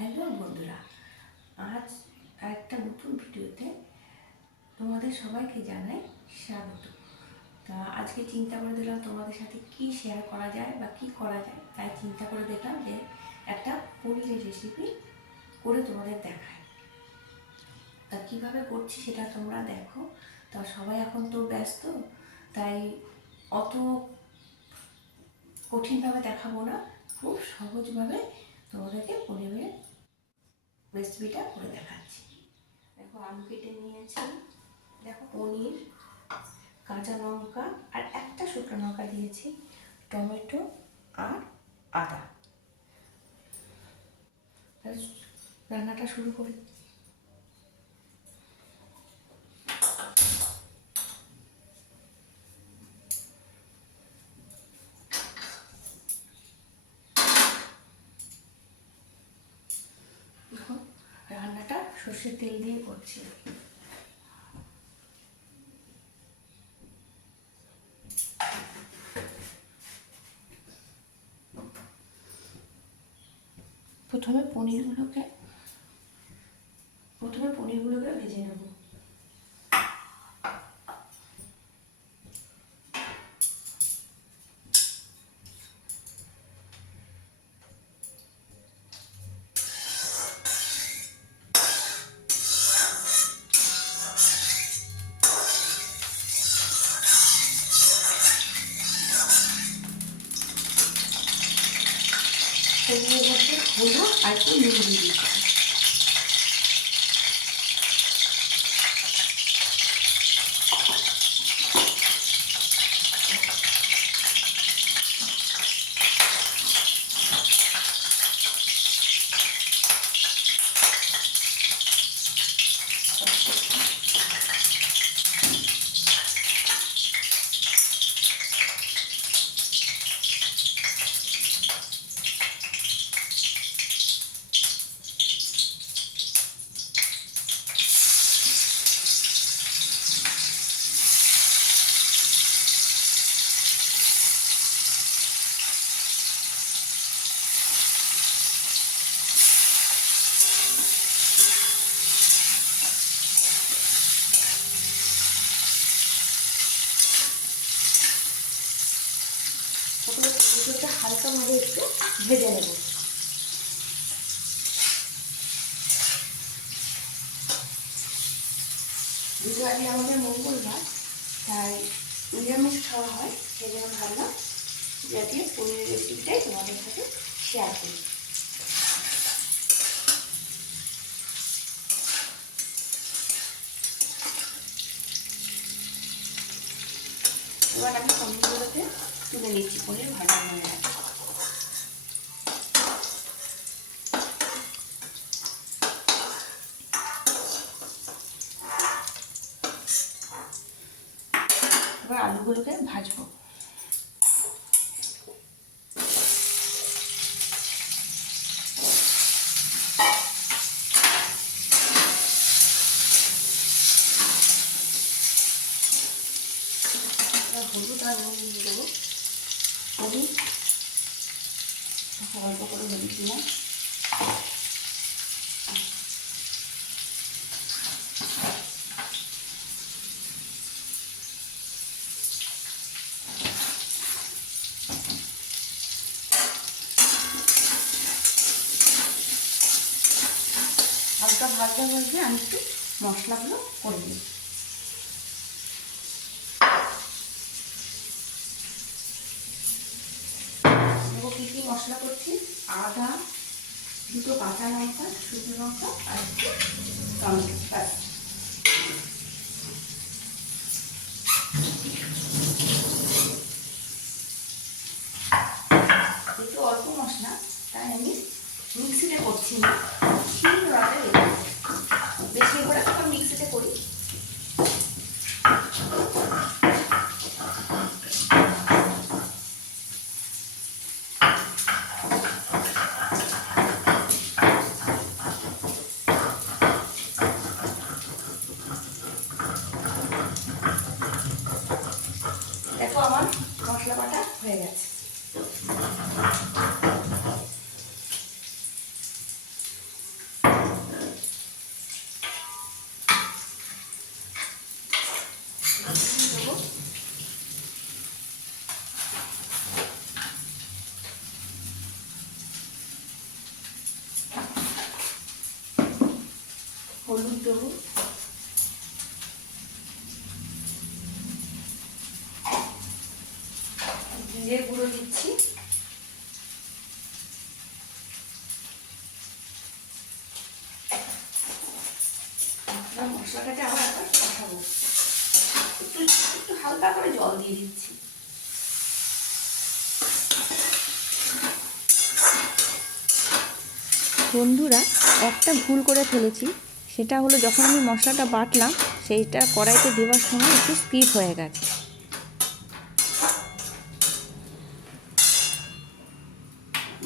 Hello বন্ধুরা, আজ একটা নতুন ভিডিওতে তোমাদের সবাইকে জানাই স্বাগত। তা আজকে চিন্তা করে দিলাম তোমাদের সাথে কি শেয়ার করা যায় বা কি করা যায়, তাই চিন্তা করে দেখলাম যে একটা পনিরের রেসিপি করে তোমাদের দেখায়। তা কীভাবে করছি সেটা তোমরা দেখো। তা সবাই এখন তো ব্যস্ত, তাই অত কঠিনভাবে দেখাবো না, খুব সহজভাবে তোমাদেরকে পনিরের রেসিপিটা করে দেখাচ্ছি। দেখো আলু কেটে নিয়েছি, দেখো পনির, কাঁচা লঙ্কা আর একটা শুকনো লঙ্কা দিয়েছি, টমেটো আর আদা। রান্নাটা শুরু করি। রান্নাটা সর্ষের তেল দিয়ে করছি। প্রথমে পনিরগুলোকে ভেজে নেব। পনিরের মধ্যে হলুদ আর একটু নুন দিয়ে দিতে হবে। প্রথমে পনিরটা হালকাভাবে একটু ভেজে নেব। যেহেতু আজকে আমাদের মঙ্গলবার, তাই নিরামিষ খাওয়া হয়, সেই জন্য ভাবলাম যে আজকে পনিরের রেসিপিটাই তোমাদের সাথে শেয়ার করি। এবার আমি পনিরগুলোকে তুলে নিচ্ছি, পনির ভাজা হয়ে গেছে। এবার আলুগুলোকে ভাজবো। হলুদ আর নুন দিয়ে দেবো। হলুদ অল্প করে হলুদ দিলাম, হালকা ভাজা ভাজলে আমি একটু মশলাগুলো করে দিই। দেখো কী কী মশলা করছি: আদা, দুটো কাঁচা লঙ্কা, শুকনো লঙ্কা আর একটু টমেটো। ব্যাস। একটু অল্প মশলা, তাই আমি মিক্সিতে করছি না, শিলনোড়াতে বেশি করে তখন মিক্সিতে করি। দেখো আমার মশলা বাটা হয়ে গেছে। হলুদ দেবো, জিরে গুঁড়ো দিচ্ছি, মশলাটাকে আবার একবার কষাবো, একটু একটু হালকা করে জল দিয়ে দিচ্ছি। বন্ধুরা, একটা ভুল করে ফেলেছি, সেটা হলো যখন আমি মশলাটা বাটলাম সেইটা কড়াইতে দেওয়ার সময় একটু স্কিপ হয়ে গেছে।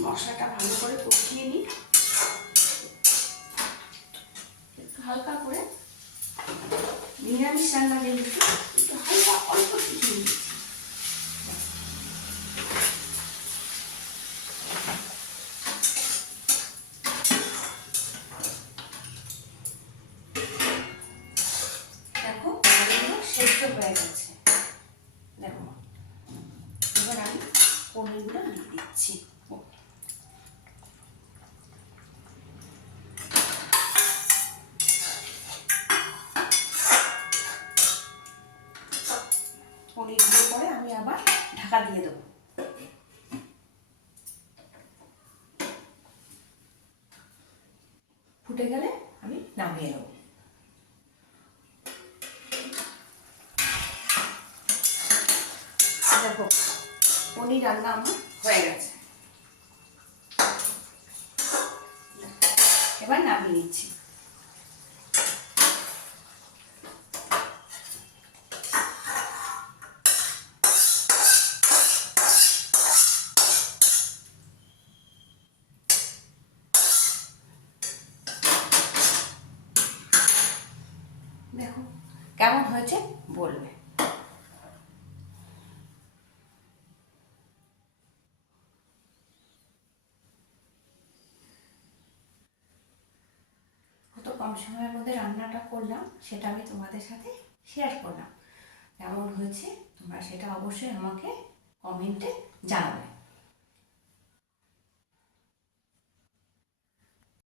মশলাটা ভালো করে কষিয়ে নিই, একটু হালকা করে, নিরামিষ রান্না যেহেতু একটু হালকা অল্প কিছু দিচ্ছি। দেখো আলুগুলো সেদ্ধ হয়ে গেছে, দেখো এবার আমি পনিরগুলো দিয়ে দিচ্ছি। পনির দিয়ে পরে আমি আবার ঢাকা দিয়ে দেবো। ফুটে গেলে আমি নামিয়ে নেব। দেখো পনির রান্না আমার হয়ে গেছে, এবার নামিয়ে নিচ্ছি। দেখো কেমন হয়েছে বলবে। কত কম সময়ের মধ্যে রান্নাটা করলাম সেটা আমি তোমাদের সাথে শেয়ার করলাম। কেমন হয়েছে তোমরা সেটা অবশ্যই আমাকে কমেন্টে জানাবে।